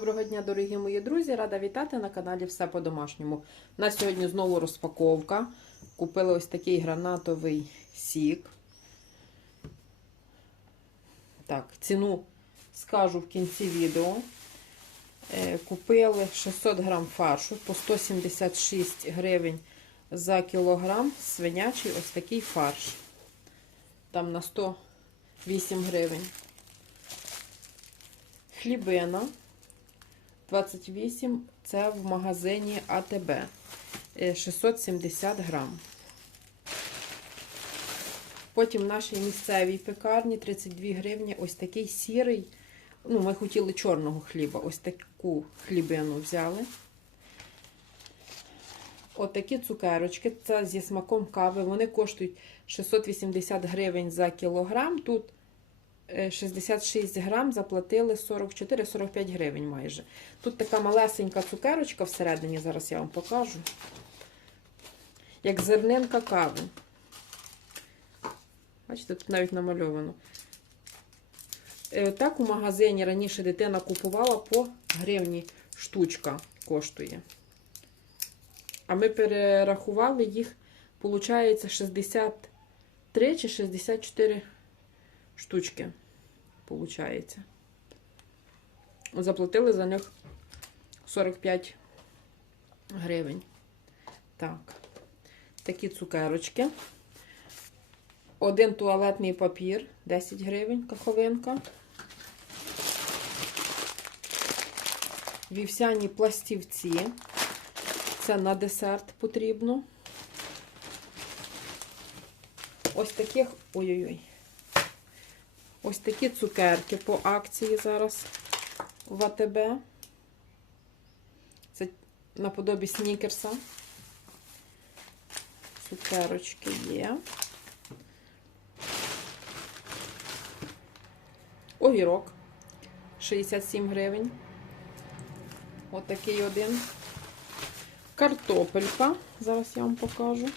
Доброго дня, дорогі мої друзі! Рада вітати на каналі Все по-домашньому. У нас сьогодні знову розпаковка. Купили ось такий гранатовий сік. Так, ціну скажу в кінці відео. Е, Купили 600 грам фаршу по 176 гривень за кілограм. Свинячий ось такий фарш. Там на 108 гривень. Хлібина 28 це в магазині АТБ. Е, 670 грам. Потім в нашій місцевій пекарні 32 гривні. Ось такий сірий. Ну, ми хотіли чорного хліба. Ось таку хлібину взяли. Отакі цукерочки. Це зі смаком кави. Вони коштують 680 гривень за кілограм. Тут 66 грам заплатили 44-45 гривень майже. Тут така малесенька цукерочка всередині, зараз я вам покажу. Як зернинка кави. Бачите, тут навіть намальовано. Е, Так у магазині раніше дитина купувала по гривні штучка коштує. А ми перерахували їх, виходить, 63 чи 64 штучки, виходить. Заплатили за них 45 гривень. Так, такі цукерочки. Один туалетний папір, 10 гривень, каховинка. Вівсяні пластівці. Це на десерт потрібно. Ось таких. Ой-ой-ой. Ось такі цукерки по акції зараз в АТБ. Це наподобі снікерса. Цукерочки є. Огірок 67 гривень. Отакий один. Картопелька. Зараз я вам покажу.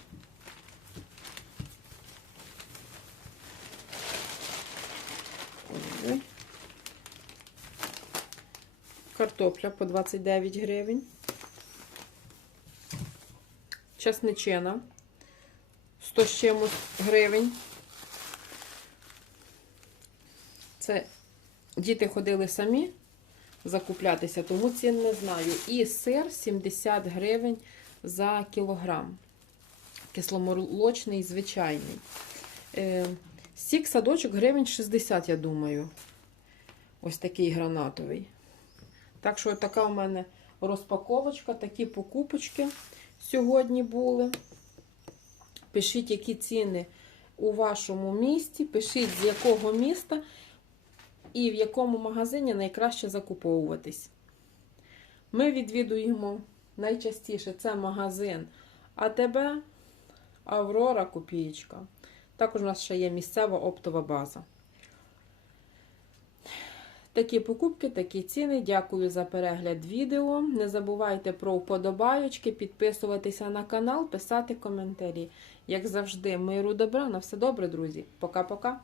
Картопля по 29 гривень. Часничина 100 з чимось гривень. Це діти ходили самі закуплятися, тому цін не знаю. І сир 70 гривень за кілограм. Кисломолочний, звичайний. Е, Сік садочок гривень 60, я думаю. Ось такий гранатовий. Так що, така у мене розпаковочка, такі покупочки сьогодні були. Пишіть, які ціни у вашому місті, пишіть, з якого міста і в якому магазині найкраще закуповуватись. Ми відвідуємо найчастіше це магазин АТБ, Аврора, Копієчка. Також у нас ще є місцева оптова база. Такі покупки, такі ціни. Дякую за перегляд відео. Не забувайте про вподобайочки, підписуватися на канал, писати коментарі. Як завжди, миру добра. На все добре, друзі. Пока-пока.